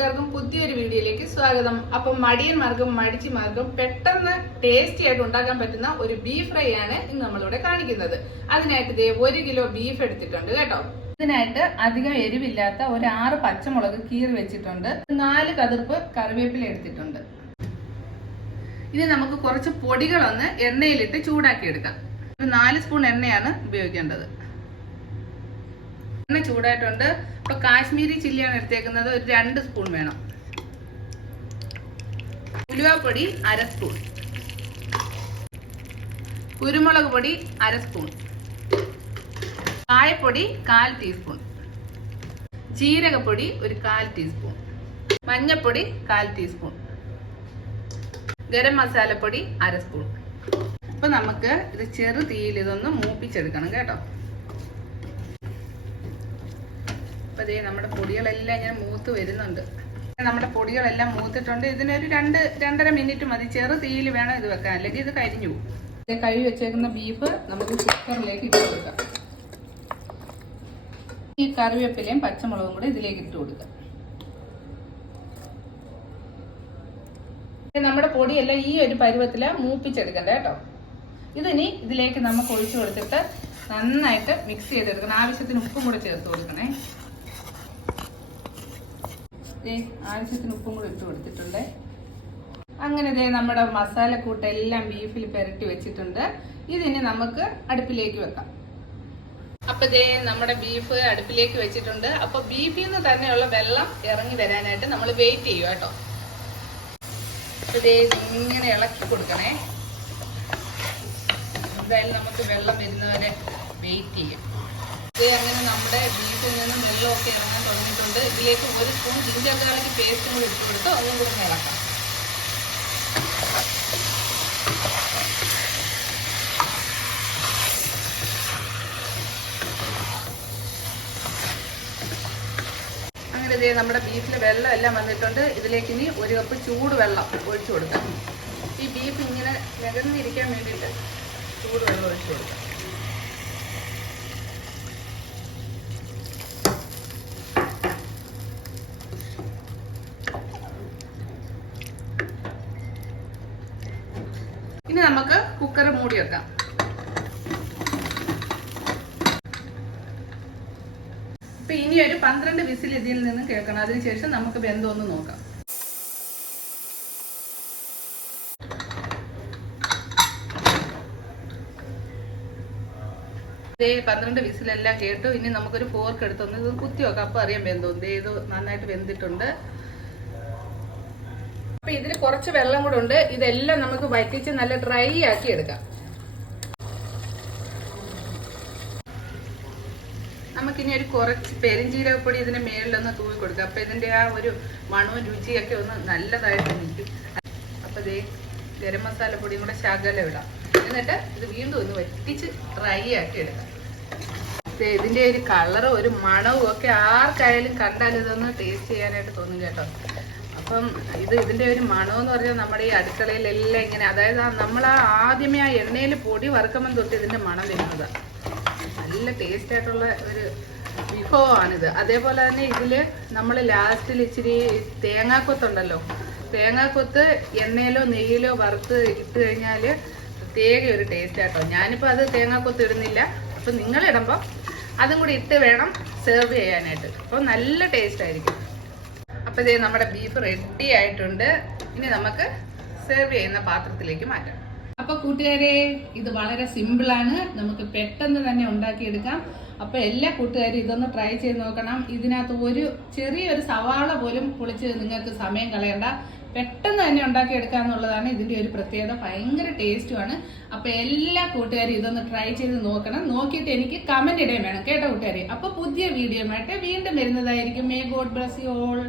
കൂട്ടുകാർക്കും പുതിയൊരു വീഡിയോയിലേക്ക് സ്വാഗതം. അപ്പം മടിയന്മാർക്കും മടിച്ചിമാർക്കും പെട്ടെന്ന് ടേസ്റ്റി ആയിട്ട് ഉണ്ടാക്കാൻ പറ്റുന്ന ഒരു ബീഫ് ഫ്രൈ ആണ് ഇന്ന് നമ്മളിവിടെ കാണിക്കുന്നത്. അതിനായിട്ട് ഇതേ ഒരു കിലോ ബീഫ് എടുത്തിട്ടുണ്ട് കേട്ടോ. ഇതിനായിട്ട് അധികം എരിവില്ലാത്ത ഒരു ആറ് പച്ചമുളക് കീറി വെച്ചിട്ടുണ്ട്. നാല് കതിർപ്പ് കറിവേപ്പില എടുത്തിട്ടുണ്ട്. ഇനി നമുക്ക് കുറച്ച് പൊടികളൊന്ന് എണ്ണയിലിട്ട് ചൂടാക്കി എടുക്കാം ഒരു നാല് സ്പൂൺ എണ്ണയാണ് ഉപയോഗിക്കേണ്ടത്. എണ്ണ ചൂടായിട്ടുണ്ട്. ഇപ്പൊ കാശ്മീരി ചില്ലിയാണ് എടുത്തേക്കുന്നത്. ഒരു രണ്ട് സ്പൂൺ വേണം. ഉലുവാപ്പൊടി അര സ്പൂൺ. കുരുമുളക് പൊടി അര സ്പൂൺ. കായപ്പൊടി കാൽ ടീസ്പൂൺ. ജീരകപ്പൊടി ഒരു കാൽ ടീസ്പൂൺ. മഞ്ഞപ്പൊടി കാൽ ടീസ്പൂൺ. ഗരം മസാലപ്പൊടി അര സ്പൂൺ. അപ്പൊ നമുക്ക് ഇത് ചെറു തീയിൽ ഇതൊന്ന് മൂപ്പിച്ചെടുക്കണം കേട്ടോ. അപ്പൊ ദേ നമ്മുടെ പൊടികളെല്ലാം ഇങ്ങനെ മൂത്ത് വരുന്നുണ്ട്. നമ്മുടെ പൊടികളെല്ലാം മൂത്തിട്ടുണ്ട്. ഇതിനൊരു രണ്ട് രണ്ടര മിനിറ്റ് മതി. ചെറു തീയിൽ വേണം ഇത് വെക്കാൻ. അല്ലെങ്കിൽ ഇത് കരിഞ്ഞു പോകും. കഴുകി വെച്ചേക്കുന്ന ബീഫ് നമുക്ക് കുക്കറിലേക്ക് ഇട്ട് കൊടുക്കാം. ഈ കറിവേപ്പിലയും പച്ചമുളകും കൂടെ ഇതിലേക്ക് ഇട്ട് കൊടുക്കാം. നമ്മുടെ പൊടിയെല്ലാം ഈ ഒരു പരുവത്തിൽ മൂപ്പിച്ചെടുക്കണ്ട കേട്ടോ. ഇതിനി ഇതിലേക്ക് നമുക്ക് ഒഴിച്ചു കൊടുത്തിട്ട് നന്നായിട്ട് മിക്സ് ചെയ്തെടുക്കണം. ആവശ്യത്തിന് ഉപ്പും കൂടെ ചേർത്ത് കൊടുക്കണേ. ആവശ്യത്തിന് ഉപ്പും കൂടെ ഇട്ട് കൊടുത്തിട്ടുണ്ട്. അങ്ങനെ ദേ നമ്മുടെ മസാലക്കൂട്ടെല്ലാം ബീഫിൽ പെരട്ടി വെച്ചിട്ടുണ്ട്. ഇതിന് നമുക്ക് അടുപ്പിലേക്ക് വെക്കാം. അപ്പൊ ദേ നമ്മുടെ ബീഫ് അടുപ്പിലേക്ക് വെച്ചിട്ടുണ്ട്. അപ്പൊ ബീഫിൽ നിന്ന് തന്നെയുള്ള വെള്ളം ഇറങ്ങി വരാനായിട്ട് നമ്മൾ വെയിറ്റ് ചെയ്യും കേട്ടോ. അപ്പൊ ദേ ഇങ്ങനെ ഇളക്കി കൊടുക്കണേ. എന്തായാലും നമുക്ക് വെള്ളം വരുന്നവരെ വെയിറ്റ് ചെയ്യാം. ഇത് അങ്ങനെ നമ്മുടെ ബീഫിൽ നിന്ന് വെള്ളമൊക്കെ ഇറങ്ങാൻ തുടങ്ങിയിട്ടുണ്ട്. ഇതിലേക്ക് ഒരു സ്പൂൺ ജിഞ്ചർ ഗാർലിക് പേസ്റ്റും കൂടി ഇട്ട് കൊടുത്ത് അതും കൂടെ ഇളക്കാം. അങ്ങനെ ഇതേ നമ്മുടെ ബീഫിൽ വെള്ളം എല്ലാം വന്നിട്ടുണ്ട്. ഇതിലേക്ക് ഇനി ഒരു കപ്പ് ചൂട് വെള്ളം ഒഴിച്ചു കൊടുക്കാം. ഈ ബീഫ് ഇങ്ങനെ നികന്നിരിക്കാൻ വേണ്ടിയിട്ട് ചൂട് വെള്ളം ഒഴിച്ചു കൊടുക്കാം. ഇനി നമുക്ക് കുക്കർ മൂടി വെക്കാം. ഇപ്പൊ ഇനി ഒരു പന്ത്രണ്ട് വിസിൽ ഇതിൽ നിന്ന് കേൾക്കണം. അതിനുശേഷം നമുക്ക് ബന്ധമൊന്ന് നോക്കാം. ദേ പന്ത്രണ്ട് വിസിലെല്ലാം കേട്ടു. ഇനി നമുക്കൊരു ഫോർക്ക് എടുത്തൊന്ന് കുത്തി വെക്കാം. അപ്പൊ അറിയാൻ വെന്തോന്ന് ദേ ഇത് നന്നായിട്ട് വെന്തിട്ടുണ്ട്. അപ്പൊ ഇതിൽ കുറച്ച് വെള്ളം കൂടെ ഉണ്ട്. ഇതെല്ലാം നമുക്ക് വറ്റിച്ച് നല്ല ഡ്രൈ ആക്കി എടുക്കാം. നമുക്കിനി ഒരു കുറച്ച് പെരിഞ്ജീരകപ്പൊടി ഇതിന്റെ മേളിലൊന്ന് തൂവി കൊടുക്കാം. അപ്പൊ ഇതിന്റെ ആ ഒരു മണവും രുചിയൊക്കെ ഒന്ന് നല്ലതായിട്ട് നിൽക്കും. അപ്പൊ ഇതേ ഗരം മസാല പൊടിയും കൂടെ ശകലം ഇടാം. എന്നിട്ട് ഇത് വീണ്ടും ഒന്ന് വറ്റിച്ച് ഡ്രൈ ആക്കി എടുക്കാം. ഇതിന്റെ ഒരു കളറും ഒരു മണവും ഒക്കെ ആർക്കായാലും കണ്ടാൽ ഇതൊന്ന് ടേസ്റ്റ് ചെയ്യാനായിട്ട് തോന്നും കേട്ടോ. അപ്പം ഇത് ഇതിന്റെ ഒരു മണം എന്ന് പറഞ്ഞാൽ നമ്മുടെ ഈ അടുക്കളയിലെല്ലാം ഇങ്ങനെ അതായത് നമ്മൾ ആദ്യമേ ആ എണ്ണയിൽ പൊടി വറുക്കുമ്പം തൊട്ട് ഇതിന്റെ മണം വരുന്നത്. നല്ല ടേസ്റ്റ് ആയിട്ടുള്ള ഒരു വിഭവമാണിത്. അതേപോലെ തന്നെ ഇതിൽ നമ്മൾ ലാസ്റ്റിൽ ഇച്ചിരി തേങ്ങാക്കൊത്തുണ്ടല്ലോ. തേങ്ങാക്കൊത്ത് എണ്ണയിലോ നെയ്യിലോ വറുത്ത് ഇട്ട് കഴിഞ്ഞാൽ പ്രത്യേക ഒരു ടേസ്റ്റ് ആട്ടോ. ഞാനിപ്പോൾ അത് തേങ്ങാക്കൊത്ത് ഇടുന്നില്ല. അപ്പം നിങ്ങളിടുമ്പോൾ അതും കൂടി ഇട്ട് വേണം സെർവ് ചെയ്യാനായിട്ട്. അപ്പോൾ നല്ല ടേസ്റ്റ് ആയിരിക്കും. അപ്പോൾ ഇതേ നമ്മുടെ ബീഫ് റെഡി ആയിട്ടുണ്ട്. ഇനി നമുക്ക് സെർവ് ചെയ്യുന്ന പാത്രത്തിലേക്ക് മാറ്റാം. അപ്പൊ കൂട്ടുകാരെ ഇത് വളരെ സിമ്പിൾ ആണ്. നമുക്ക് പെട്ടെന്ന് തന്നെ ഉണ്ടാക്കിയെടുക്കാം. അപ്പൊ എല്ലാ കൂട്ടുകാരും ഇതൊന്ന് ട്രൈ ചെയ്ത് നോക്കണം. ഇതിനകത്ത് ഒരു ചെറിയൊരു സവാള പോലും പൊളിച്ച് നിങ്ങൾക്ക് സമയം കളയണ്ട. പെട്ടെന്ന് തന്നെ ഉണ്ടാക്കിയെടുക്കുക എന്നുള്ളതാണ് ഇതിന്റെ ഒരു പ്രത്യേകത. ഭയങ്കര ടേസ്റ്റുമാണ് അപ്പോൾ എല്ലാ കൂട്ടുകാരും ഇതൊന്ന് ട്രൈ ചെയ്ത് നോക്കണം. നോക്കിയിട്ട് എനിക്ക് കമന്റ് ഇടാൻ വേണം. കേട്ടോ കൂട്ടുകാരെ? അപ്പോൾ പുതിയ വീഡിയോ ആയിട്ട് വീണ്ടും വരുന്നതായിരിക്കും. May God bless you all